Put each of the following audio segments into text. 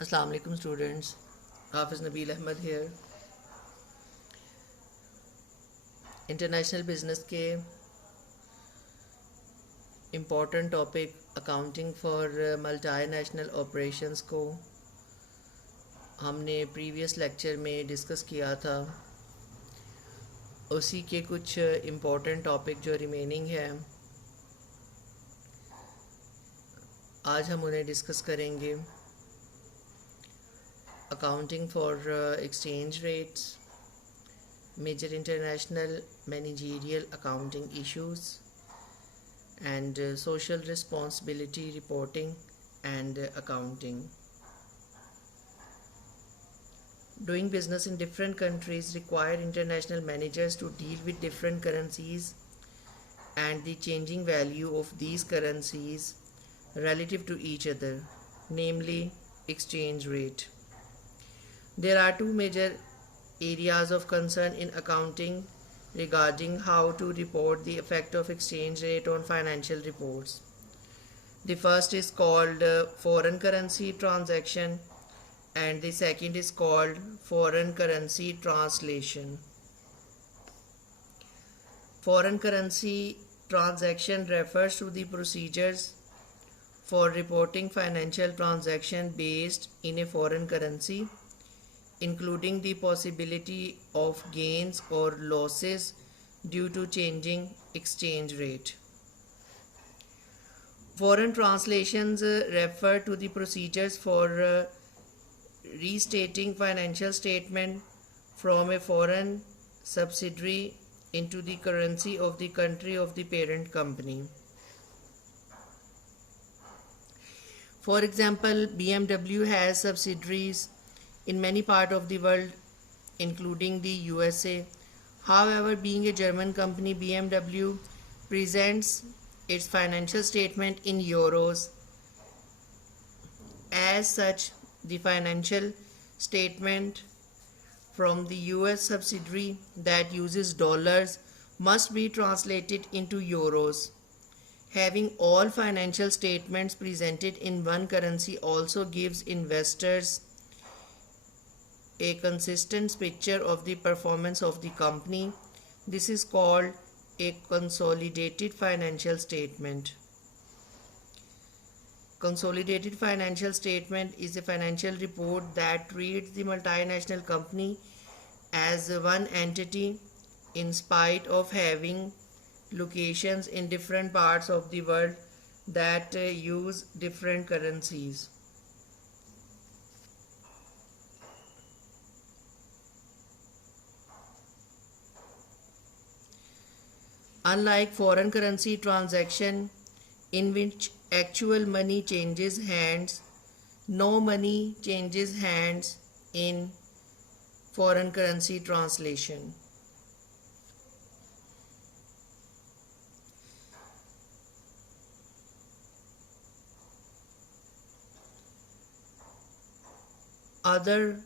Assalamu alaikum students. Hafiz Nabil Ahmed here. International business के important topic accounting for multinational operations को हमने previous lecture में discuss किया था। उसी के कुछ इम्पोर्टेंट टॉपिक जो रिमेनिंग है आज हम उन्हें डिस्कस करेंगे। Accounting for exchange rates, major international managerial accounting issues, and social responsibility reporting and accounting. Doing business in different countries require international managers to deal with different currencies and the changing value of these currencies relative to each other, namely exchange rate. There are two major areas of concern in accounting regarding how to report the effect of exchange rate on financial reports. The first is called foreign currency transaction and the second is called foreign currency translation. Foreign currency transaction refers to the procedures for reporting financial transaction based in a foreign currency, including the possibility of gains or losses due to changing exchange rate. Foreign translations refer to the procedures for restating financial statement from a foreign subsidiary into the currency of the country of the parent company. For example, BMW has subsidiaries in many parts of the world, including the USA. However, being a German company, BMW presents its financial statement in euros. As such, the financial statement from the US subsidiary that uses dollars must be translated into euros. Having all financial statements presented in one currency also gives investors a consistent picture of the performance of the company. This is called a consolidated financial statement. Consolidated financial statement is a financial report that treats the multinational company as one entity in spite of having locations in different parts of the world that use different currencies. Unlike foreign currency transaction in which actual money changes hands, no money changes hands in foreign currency translation. Other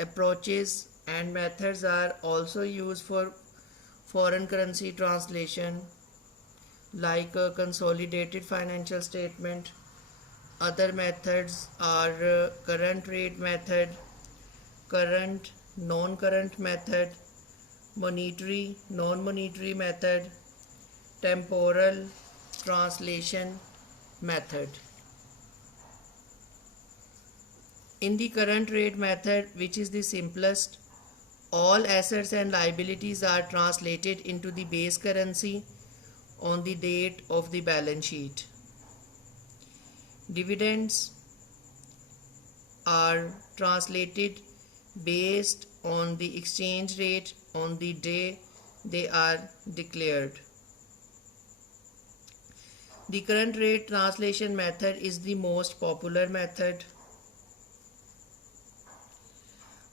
approaches and methods are also used for foreign currency translation, like a consolidated financial statement. Other methods are current rate method, current non-current method, monetary non-monetary method, temporal translation method. In the current rate method, which is the simplest, all assets and liabilities are translated into the base currency on the date of the balance sheet. Dividends are translated based on the exchange rate on the day they are declared. The current rate translation method is the most popular method.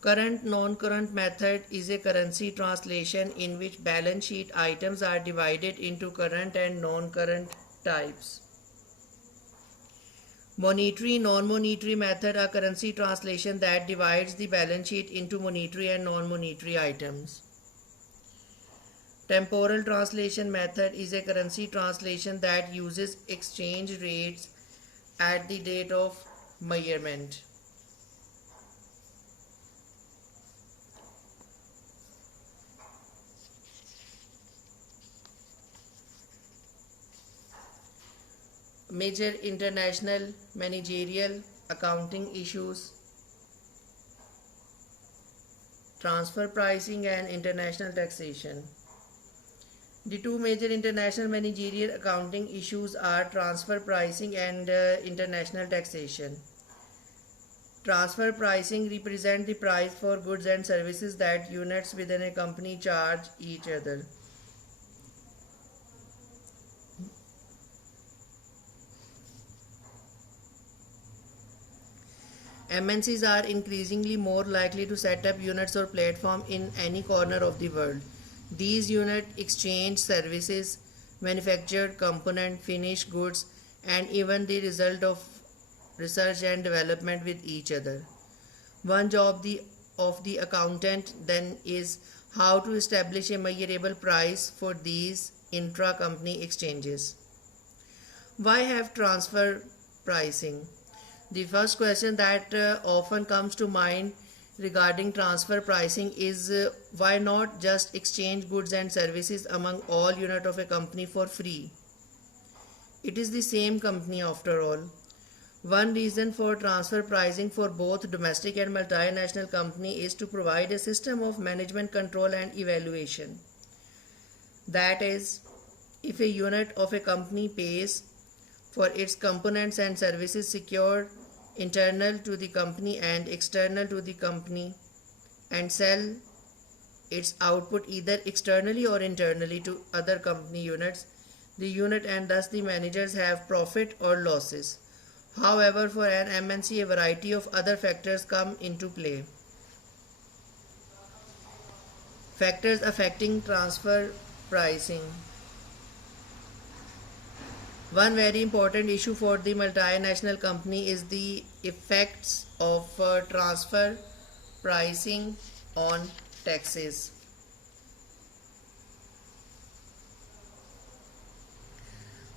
Current non-current method is a currency translation in which balance sheet items are divided into current and non-current types. Monetary non-monetary method are currency translation that divides the balance sheet into monetary and non-monetary items. Temporal translation method is a currency translation that uses exchange rates at the date of measurement. Major international managerial accounting issues, transfer pricing and international taxation. The two major international managerial accounting issues are transfer pricing and international taxation. Transfer pricing represents the price for goods and services that units within a company charge each other. MNCs are increasingly more likely to set up units or platform in any corner of the world. These units exchange services, manufactured component, finished goods, and even the result of research and development with each other. One job of the accountant then is how to establish a measurable price for these intra-company exchanges. Why have transfer pricing? The first question that often comes to mind regarding transfer pricing is why not just exchange goods and services among all units of a company for free? It is the same company after all. One reason for transfer pricing for both domestic and multinational company is to provide a system of management control and evaluation. That is, if a unit of a company pays for its components and services secured internal to the company and external to the company and sell its output either externally or internally to other company units, the unit and thus the managers have profit or losses. However, for an MNC, a variety of other factors come into play. Factors affecting transfer pricing. One very important issue for the multinational company is the effects of transfer pricing on taxes.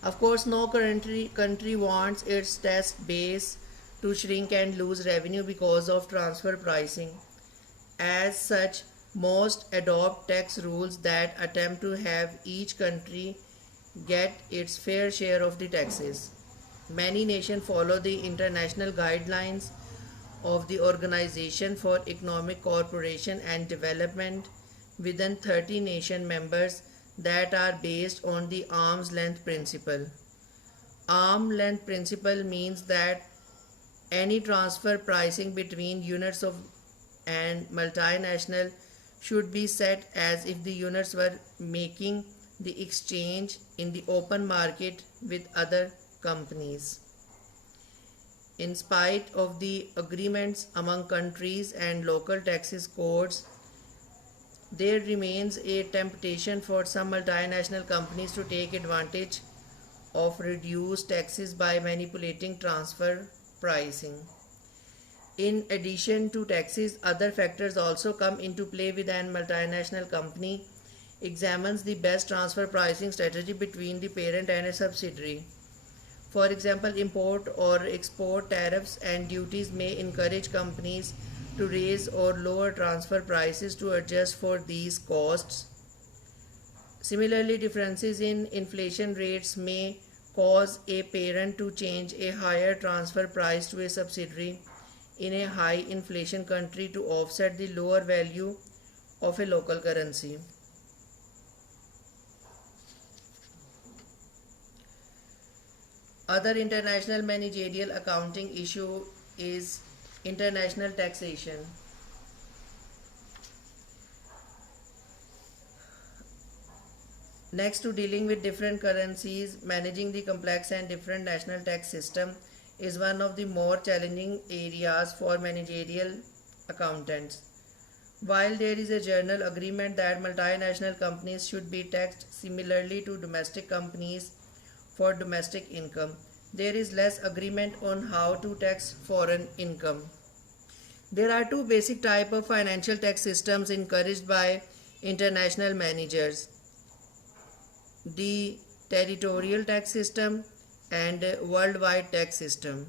Of course, no country wants its tax base to shrink and lose revenue because of transfer pricing. As such, most adopt tax rules that attempt to have each country get its fair share of the taxes. Many nations follow the international guidelines of the Organization for Economic Cooperation and Development within 30 nation members that are based on the arm's length principle. Arm's length principle means that any transfer pricing between units of and multinational should be set as if the units were making the exchange in the open market with other companies. In spite of the agreements among countries and local taxes codes, there remains a temptation for some multinational companies to take advantage of reduced taxes by manipulating transfer pricing. In addition to taxes, other factors also come into play with an multinational company examines the best transfer pricing strategy between the parent and a subsidiary. For example, import or export tariffs and duties may encourage companies to raise or lower transfer prices to adjust for these costs. Similarly, differences in inflation rates may cause a parent to change a higher transfer price to a subsidiary in a high inflation country to offset the lower value of a local currency. Other international managerial accounting issue is international taxation. Next to dealing with different currencies, managing the complex and different national tax system is one of the more challenging areas for managerial accountants. While there is a general agreement that multinational companies should be taxed similarly to domestic companies for domestic income, there is less agreement on how to tax foreign income. There are two basic types of financial tax systems encouraged by international managers: the territorial tax system and worldwide tax system.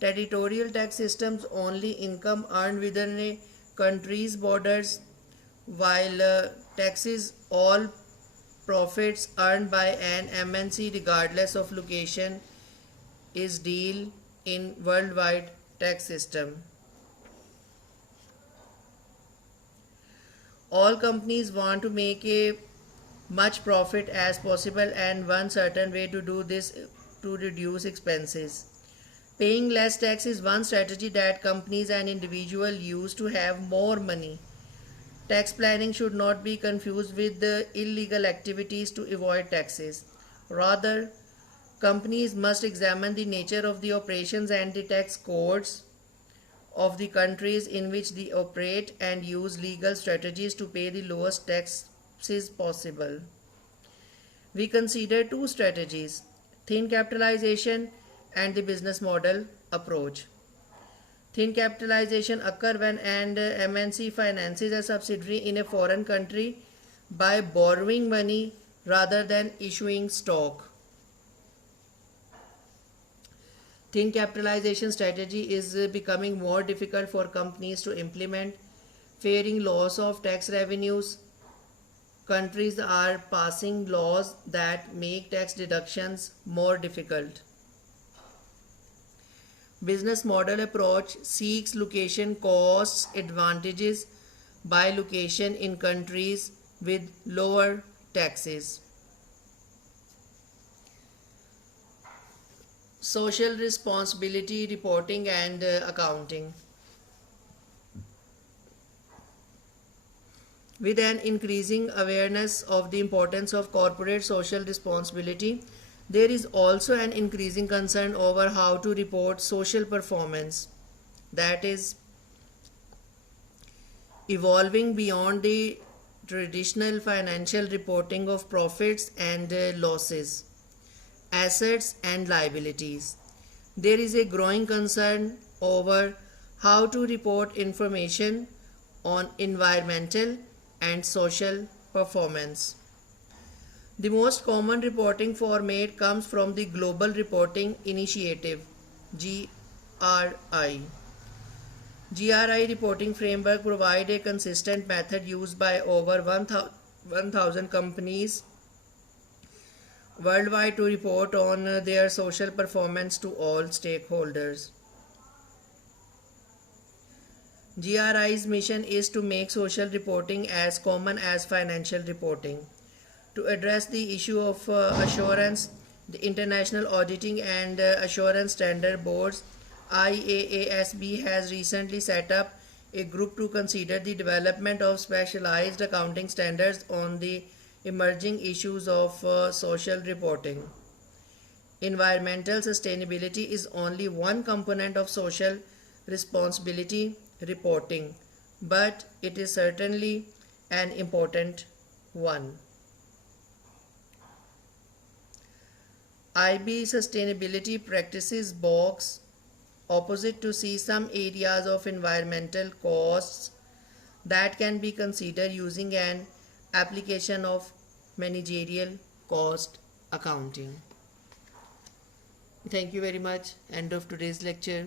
Territorial tax systems only income earned within a country's borders, while taxes all profits earned by an MNC regardless of location is deal in worldwide tax system. All companies want to make a much profit as possible, and one certain way to do this to reduce expenses. Paying less tax is one strategy that companies and individuals use to have more money. Tax planning should not be confused with the illegal activities to avoid taxes. Rather, companies must examine the nature of the operations and the tax codes of the countries in which they operate and use legal strategies to pay the lowest taxes possible. We consider two strategies: thin capitalization and the business model approach. Thin capitalization occurs when an MNC finances a subsidiary in a foreign country by borrowing money rather than issuing stock. Thin capitalization strategy is becoming more difficult for companies to implement, fearing loss of tax revenues. Countries are passing laws that make tax deductions more difficult. Business model approach seeks location costs advantages by location in countries with lower taxes. Social responsibility reporting and accounting. With an increasing awareness of the importance of corporate social responsibility, there is also an increasing concern over how to report social performance, that is, evolving beyond the traditional financial reporting of profits and losses, assets and liabilities. There is a growing concern over how to report information on environmental and social performance. The most common reporting format comes from the Global Reporting Initiative (GRI). GRI reporting framework provide a consistent method used by over 1,000 companies worldwide to report on their social performance to all stakeholders. GRI's mission is to make social reporting as common as financial reporting. To address the issue of assurance, the International Auditing and Assurance Standard Boards IAASB has recently set up a group to consider the development of specialized accounting standards on the emerging issues of social reporting. Environmental sustainability is only one component of social responsibility reporting, but it is certainly an important one. IB sustainability practices box opposite to see some areas of environmental costs that can be considered using an application of managerial cost accounting. Thank you very much. End of today's lecture.